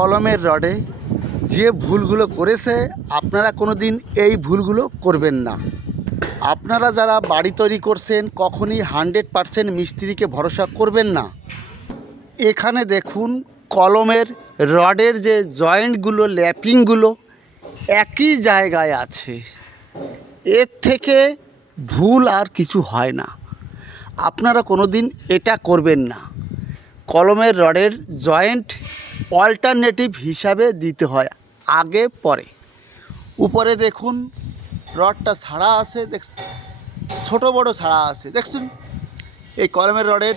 কলমের রডে যে ভুলগুলো করেছে আপনারা কোনো দিন এই ভুলগুলো করবেন না। আপনারা যারা বাড়ি তৈরি করছেন কখনই 100% মিস্ত্রিকে ভরসা করবেন না। এখানে দেখুন কলমের রডের যে জয়েন্টগুলো ল্যাপিংগুলো একই জায়গায় আছে, এর থেকে ভুল আর কিছু হয় না। আপনারা কোনো দিন এটা করবেন না। কলমের রডের জয়েন্ট অল্টারনেটিভ হিসাবে দিতে হয় আগে পরে। উপরে দেখুন রডটা ছাড়া আছে, ছোটো বড়ো ছাড়া আছে দেখুন। এই কলমের রডের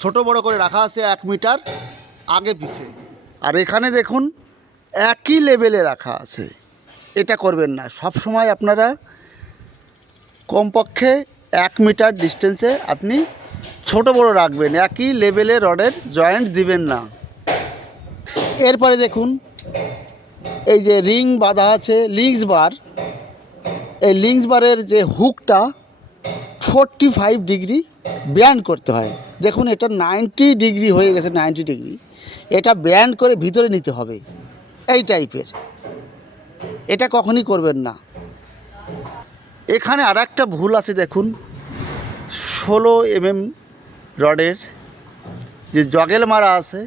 ছোটো বড়ো করে রাখা আছে 1 মিটার আগে পিছে, আর এখানে দেখুন একই লেভেলে রাখা আছে। এটা করবেন না। সব সময় আপনারা কমপক্ষে 1 মিটার ডিস্টেন্সে আপনি ছোট বড় রাখবেন, একই লেভেলে রডের জয়েন্ট দিবেন না। এরপরে দেখুন এই যে রিং বাঁধা আছে লিঙ্কস বার, এই লিঙ্কস বারের যে হুকটা 45 ডিগ্রি ব্যান্ড করতে হয়। দেখুন এটা 90 ডিগ্রি হয়ে গেছে, 90 ডিগ্রি। এটা ব্যান্ড করে ভিতরে নিতে হবে এই টাইপের। এটা কখনই করবেন না। এখানে আর একটা ভুল আছে দেখুন, 16 mm রডের যে জগেল মারা আছে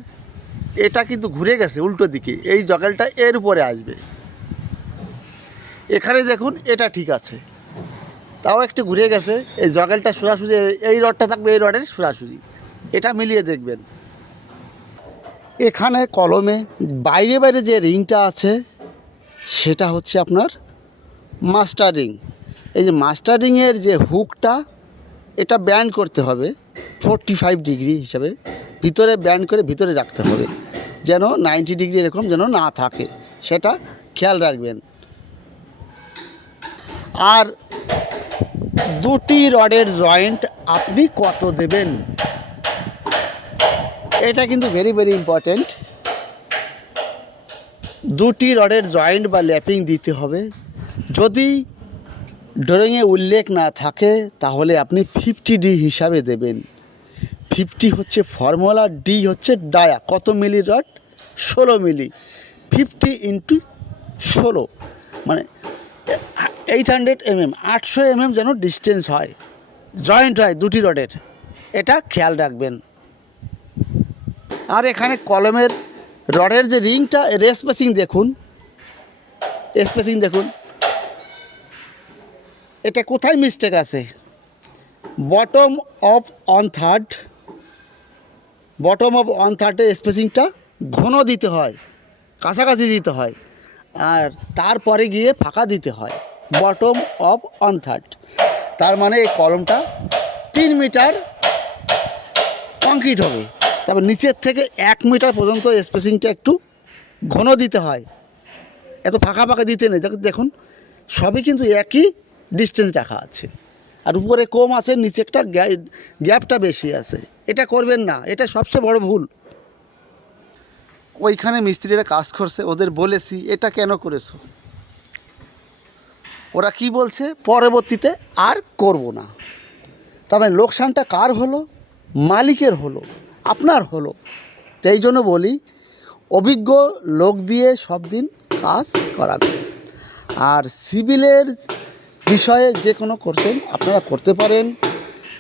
এটা কিন্তু ঘুরে গেছে উল্টো দিকে, এই জগেলটা এর উপরে আসবে। এখানে দেখুন এটা ঠিক আছে, তাও একটু ঘুরে গেছে। এই জগেলটা সোজাসুজি, এই রডটা থাকবে এই রডের সোজাসুজি, এটা মিলিয়ে দেখবেন। এখানে কলমে বাইরে বাইরে যে রিংটা আছে সেটা হচ্ছে আপনার মাস্টার রিং। এই যে মাস্টার রিংয়ের যে হুকটা এটা ব্যান্ড করতে হবে 45 ডিগ্রি হিসাবে, ভিতরে ব্যান্ড করে ভিতরে রাখতে হবে, যেন 90 ডিগ্রি এরকম যেন না থাকে, সেটা খেয়াল রাখবেন। আর দুটি রডের জয়েন্ট আপনি কত দেবেন এটা কিন্তু ভেরি ভেরি ইম্পর্ট্যান্ট। দুটি রডের জয়েন্ট বা ল্যাপিং দিতে হবে। যদি ড্রয়িংয়ে উল্লেখ না থাকে তাহলে আপনি 50D হিসাবে দেবেন। 50 হচ্ছে ফর্মুলা, ডি হচ্ছে ডায়া। কত মিলি রড? 16 মিলি। 50 × 16 মানে 800 mm, 800 mm যেন ডিস্টেন্স হয়, জয়েন্ট হয় দুটি রডের, এটা খেয়াল রাখবেন। আর এখানে কলমের রডের যে রিংটা স্পেসিং দেখুন, স্পেসিং দেখুন এটা কোথায় মিস্টেক আছে। Bottom of on third, bottom of on থার্ডে স্পেসিংটা ঘন দিতে হয়, কাছাকাছি দিতে হয়, আর তারপরে গিয়ে ফাঁকা দিতে হয় বটম অফ অন থার্ড। তার মানে এই কলমটা 3 মিটার কংক্রিট হবে, তারপর নিচের থেকে 1 মিটার পর্যন্ত স্পেসিংটা একটু ঘন দিতে হয়, এত ফাঁকা ফাঁকা দিতে নেই। দেখুন সবই কিন্তু একই ডিস্টেন্স রাখা আছে, আর উপরে কম আছে, নিচে একটা গ্যাপটা বেশি আছে। এটা করবেন না, এটা সবচেয়ে বড় ভুল। ওইখানে মিস্ত্রিরা কাজ করছে, ওদের বলেছি এটা কেন করেছো, ওরা কি বলছে পরবর্তীতে আর করব না। তবে লোকসানটা কার হলো? মালিকের হলো, আপনার হলো। তাই জন্য বলি অভিজ্ঞ লোক দিয়ে সব দিন কাজ করাবেন। আর সিভিলের বিষয়ে যে কোনো করছেন আপনারা করতে পারেন।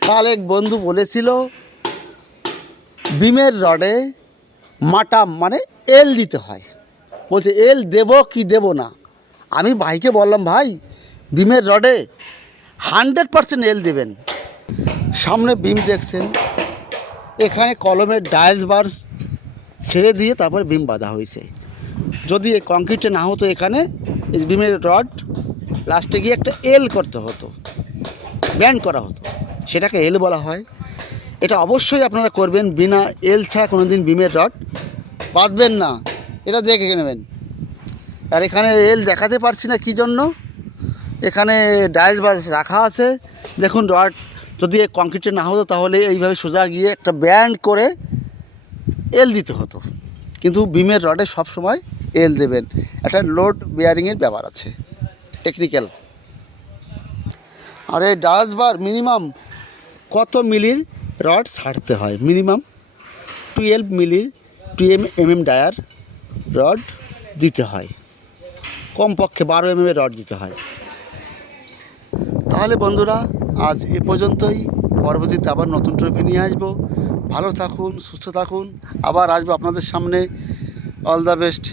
কাল এক বন্ধু বলেছিল বিমের রডে মাটাম মানে এল দিতে হয়, বলছে এল দেব কি দেব না। আমি ভাইকে বললাম ভাই বিমের রডে 100% এল দেবেন। সামনে বিম দেখছেন, এখানে কলমের ডায়াস বার ছেড়ে দিয়ে তারপর বিম বাঁধা হয়েছে। যদি এই কংক্রিটে না হতো, এখানে এই বিমের রড লাস্টে গিয়ে একটা এল করতে হতো, ব্যান্ড করা হতো, সেটাকে এল বলা হয়। এটা অবশ্যই আপনারা করবেন, বিনা এল ছাড়া কোনো দিন বিমের রড বাঁধবেন না, এটা দেখে নেবেন। আর এখানে এল দেখাতে পারছি না কী জন্য, এখানে ডায়াস বার রাখা আছে। দেখুন রড যদি এই কংক্রিটে না হতো তাহলে এইভাবে সোজা গিয়ে একটা ব্যান্ড করে এল দিতে হতো, কিন্তু বিমের রডে সব সময় এল দেবেন। একটা লোড বেয়ারিংয়ের ব্যাপার আছে, টেকনিক্যাল। আর এই ডায়াস বার মিনিমাম কত মিলির রড ছাড়তে হয়? মিনিমাম 12 মিলির 12 mm ডায়ার রড দিতে হয়, কমপক্ষে 12 mm রড দিতে হয়। তাহলে বন্ধুরা আজ এ পর্যন্তই, পরবর্তীতে আবার নতুন ট্রফি নিয়ে আসবো। ভালো থাকুন, সুস্থ থাকুন, আবার আসবো আপনাদের সামনে। All the best.